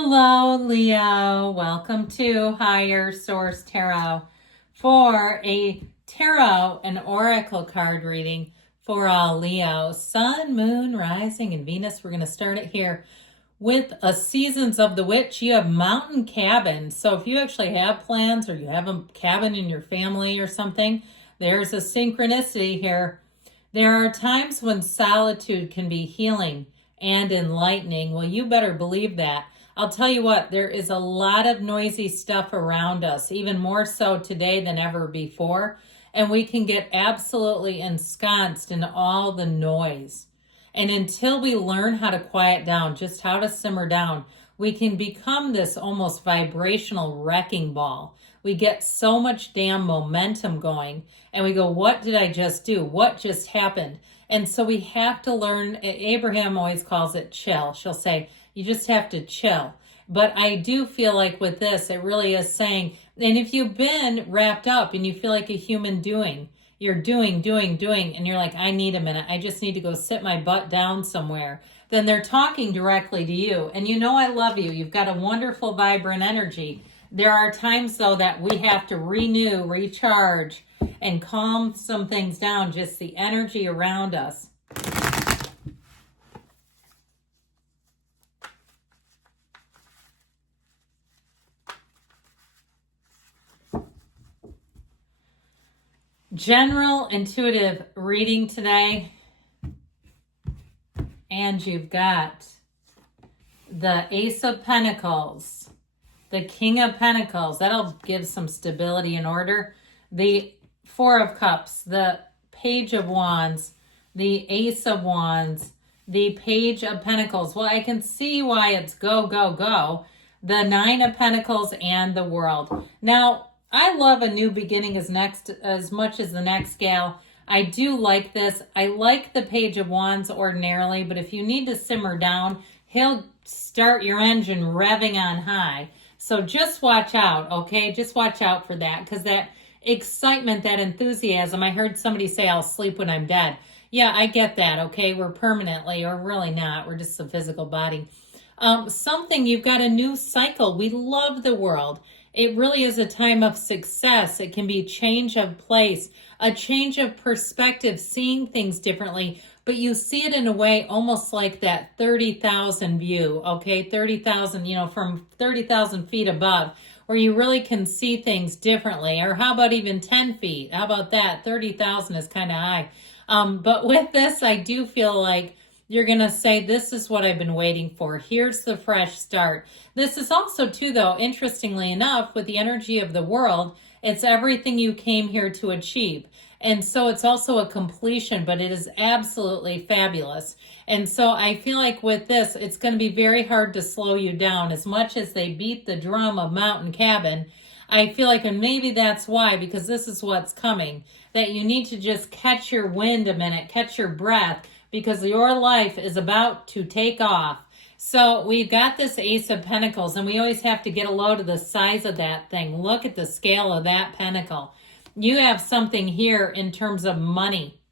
Hello, Leo. Welcome to Higher Source Tarot for a tarot and oracle card reading for all Leo, Sun, Moon, Rising, and Venus. We're going to start it here with a Seasons of the Witch. You have mountain cabin. So if you actually have plans or you have a cabin in your family or something, there's a synchronicity here. There are times when solitude can be healing and enlightening. Well, you better believe that. I'll tell you what, there is a lot of noisy stuff around us, even more so today than ever before. And we can get absolutely ensconced in all the noise. And until we learn how to quiet down, just how to simmer down, we can become this almost vibrational wrecking ball. We get so much damn momentum going and we go, what did I just do? What just happened? And so we have to learn. Abraham always calls it chill. She'll say, you just have to chill. But I do feel like with this, it really is saying, and if you've been wrapped up and you feel like a human you're doing, and you're like, I need a minute. I just need to go sit my butt down somewhere. Then they're talking directly to you. And you know I love you. You've got a wonderful, vibrant energy. There are times, though, that we have to renew, recharge, and calm some things down, just the energy around us. General intuitive reading today. And you've got the Ace of Pentacles, the King of Pentacles. That'll give some stability and order. The Four of Cups, the Page of Wands, the Ace of Wands, the Page of Pentacles. Well, I can see why it's go, go, go. The Nine of Pentacles and the World. Now, I love a new beginning as much as the next gal. I do like this. I like the Page of Wands ordinarily, but if you need to simmer down, he'll start your engine revving on high. So just watch out, okay? Just watch out for that, because that excitement, that enthusiasm, I heard somebody say, I'll sleep when I'm dead. Yeah, I get that, okay? We're permanently, or really not. We're just a physical body. You've got a new cycle. We love the world. It really is a time of success. It can be change of place, a change of perspective, seeing things differently, but you see it in a way almost like that 30,000 view, okay? 30,000, from 30,000 feet above, where you really can see things differently. Or how about even 10 feet? How about that? 30,000 is kind of high. But with this, I do feel like you're going to say, this is what I've been waiting for. Here's the fresh start. This is also, too, though, interestingly enough, with the energy of the world, it's everything you came here to achieve. And so it's also a completion, but it is absolutely fabulous. And so I feel like with this, it's going to be very hard to slow you down. As much as they beat the drum of Mountain Cabin, I feel like, and maybe that's why, because this is what's coming, that you need to just catch your wind a minute, catch your breath, because your life is about to take off. So we've got this Ace of Pentacles, and we always have to get a load of the size of that thing. Look at the scale of that pentacle. You have something here in terms of money.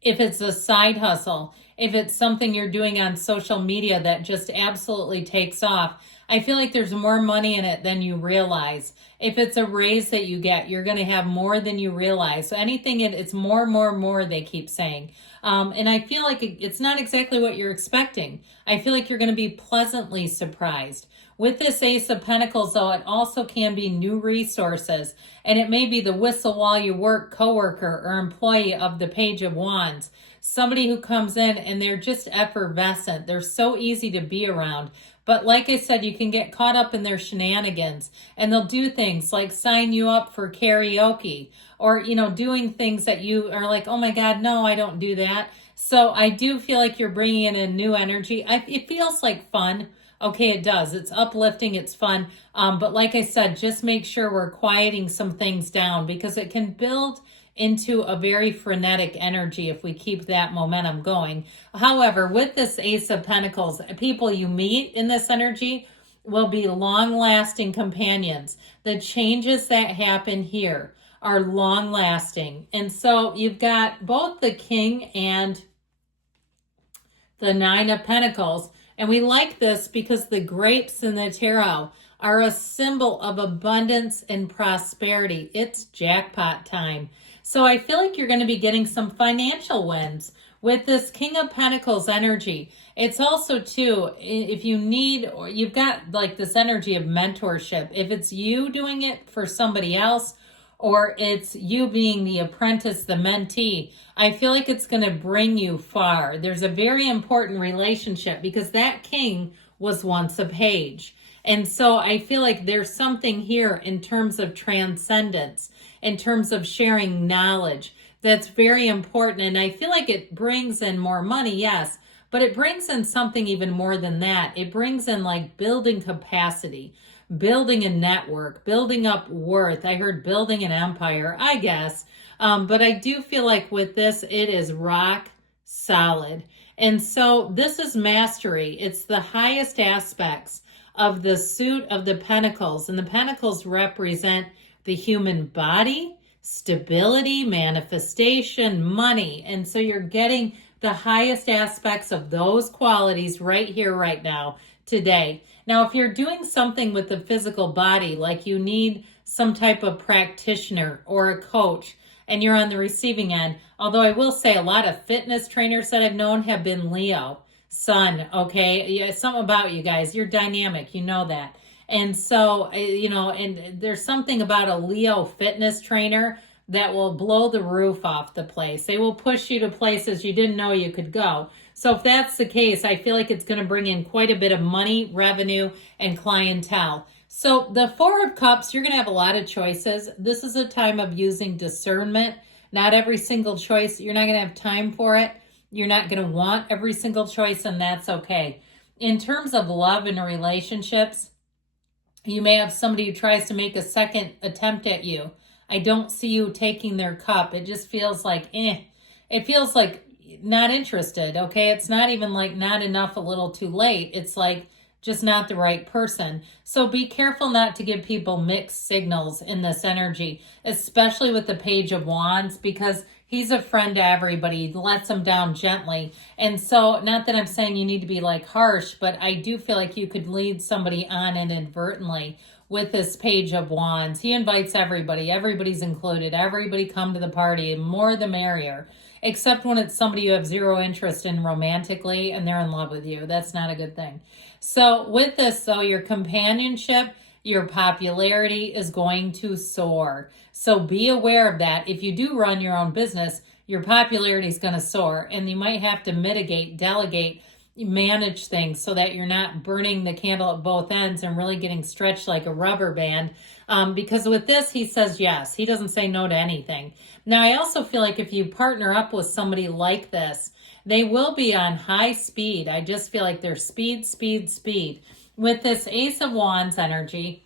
If it's a side hustle, if it's something you're doing on social media that just absolutely takes off, I feel like there's more money in it than you realize. If it's a raise that you get, you're going to have more than you realize. So anything, it's more, they keep saying. And I feel like it's not exactly what you're expecting. I feel like you're going to be pleasantly surprised. With this Ace of Pentacles, though, it also can be new resources. And it may be the whistle while you work coworker or employee of the Page of Wands. Somebody who comes in and they're just effervescent. They're so easy to be around. But like I said, you can get caught up in their shenanigans, and they'll do things like sign you up for karaoke, or, doing things that you are like, oh my God, no, I don't do that. So I do feel like you're bringing in a new energy. It feels like fun. Okay, it does. It's uplifting. It's fun. But like I said, just make sure we're quieting some things down, because it can build into a very frenetic energy if we keep that momentum going. However, with this Ace of Pentacles, people you meet in this energy will be long-lasting companions. The changes that happen here are long-lasting. And so you've got both the King and the Nine of Pentacles. And we like this because the grapes in the tarot are a symbol of abundance and prosperity. It's jackpot time. So I feel like you're going to be getting some financial wins with this King of Pentacles energy. It's also too, if you need, or you've got like this energy of mentorship. If it's you doing it for somebody else, or it's you being the apprentice, the mentee, I feel like it's going to bring you far. There's a very important relationship because that king was once a page. And so I feel like there's something here in terms of transcendence, in terms of sharing knowledge, that's very important. And I feel like it brings in more money, yes, but it brings in something even more than that. It brings in like building capacity, building a network, building up worth. I heard building an empire, I guess. But I do feel like with this, it is rock solid. And so this is mastery. It's the highest aspects of the suit of the pentacles. And the pentacles represent the human body, stability, manifestation, money. And so you're getting the highest aspects of those qualities right here, right now, today. Now, if you're doing something with the physical body, like you need some type of practitioner or a coach, and you're on the receiving end, although I will say a lot of fitness trainers that I've known have been Leo, Sun, okay? Yeah, something about you guys. You're dynamic. You know that. And so, and there's something about a Leo fitness trainer that will blow the roof off the place. They will push you to places you didn't know you could go. So if that's the case, I feel like it's going to bring in quite a bit of money, revenue, and clientele. So the Four of Cups, you're going to have a lot of choices. This is a time of using discernment. Not every single choice, you're not going to have time for it. You're not going to want every single choice, and that's okay. In terms of love and relationships, you may have somebody who tries to make a second attempt at you. I don't see you taking their cup. It just feels like, It feels like not interested, okay? It's not even like not enough, a little too late. It's like just not the right person. So be careful not to give people mixed signals in this energy, especially with the Page of Wands, because he's a friend to everybody. He lets them down gently. And so, not that I'm saying you need to be like harsh, but I do feel like you could lead somebody on inadvertently with this Page of Wands. He invites everybody. Everybody's included. Everybody come to the party. More the merrier. Except when it's somebody you have zero interest in romantically and they're in love with you. That's not a good thing. So with this, though, your companionship, your popularity is going to soar. So be aware of that. If you do run your own business, your popularity is going to soar, and you might have to mitigate, delegate, manage things so that you're not burning the candle at both ends and really getting stretched like a rubber band. Because with this, he says yes. He doesn't say no to anything. Now, I also feel like if you partner up with somebody like this, they will be on high speed. I just feel like they're speed, speed, speed. With this Ace of Wands energy,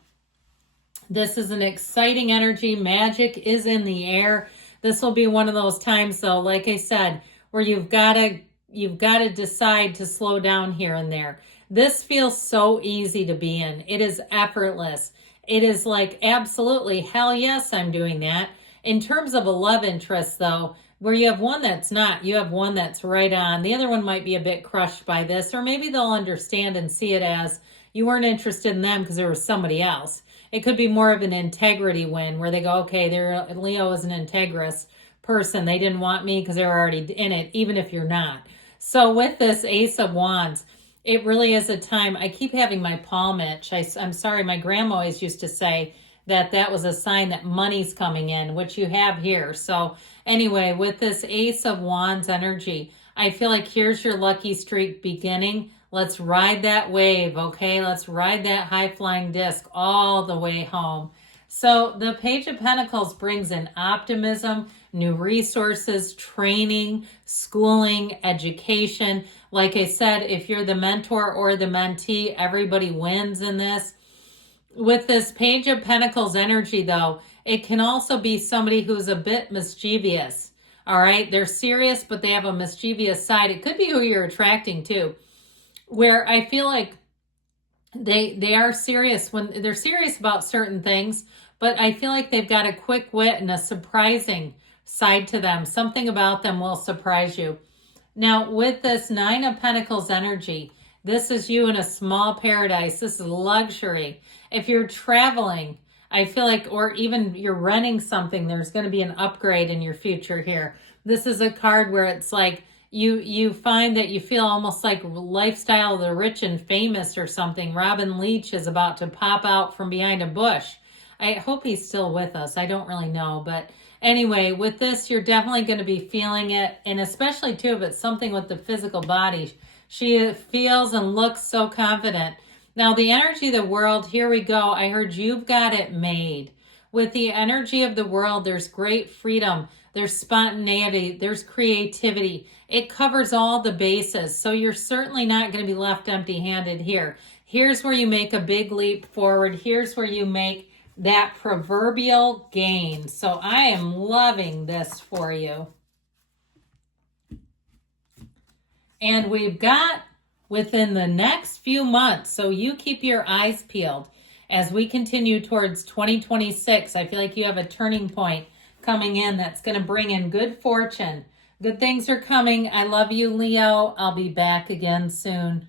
this is an exciting energy. Magic is in the air. This will be one of those times, though, like I said, where you've got to decide to slow down here and there. This feels so easy to be in. It is effortless. It is like, absolutely, hell yes, I'm doing that. In terms of a love interest, though, where you have one that's not, you have one that's right on. The other one might be a bit crushed by this, or maybe they'll understand and see it as you weren't interested in them because there was somebody else. It could be more of an integrity win where they go, okay, Leo is an integrous person. They didn't want me because they were already in it, even if you're not. So with this Ace of Wands, it really is a time. I keep having my palm itch. I'm sorry, my grandma always used to say that was a sign that money's coming in, which you have here. So anyway, with this Ace of Wands energy, I feel like here's your lucky streak beginning. Let's ride that wave, okay? Let's ride that high-flying disc all the way home. So the Page of Pentacles brings in optimism, new resources, training, schooling, education. Like I said, if you're the mentor or the mentee, everybody wins in this. With this Page of Pentacles energy, though, it can also be somebody who's a bit mischievous. All right? They're serious, but they have a mischievous side. It could be who you're attracting to, where I feel like they are serious when they're serious about certain things, but I feel like they've got a quick wit and a surprising side to them. Something about them will surprise you. Now, with this Nine of Pentacles energy, This is you in a small paradise. This is luxury. If you're traveling, I feel like, or even you're renting something, there's going to be an upgrade in your future here. This is a card where it's like you find that you feel almost like lifestyle of the rich and famous or something. Robin Leach is about to pop out from behind a bush. I hope he's still with us. I don't really know. But anyway, with this, you're definitely going to be feeling it. And especially, too, if it's something with the physical body. She feels and looks so confident. Now, the energy of the world, here we go. I heard you've got it made. With the energy of the world, there's great freedom. There's spontaneity. There's creativity. It covers all the bases. So you're certainly not going to be left empty-handed here. Here's where you make a big leap forward. Here's where you make that proverbial gain. So I am loving this for you. And we've got within the next few months, so you keep your eyes peeled as we continue towards 2026. I feel like you have a turning point coming in that's going to bring in good fortune. Good things are coming. I love you, Leo. I'll be back again soon.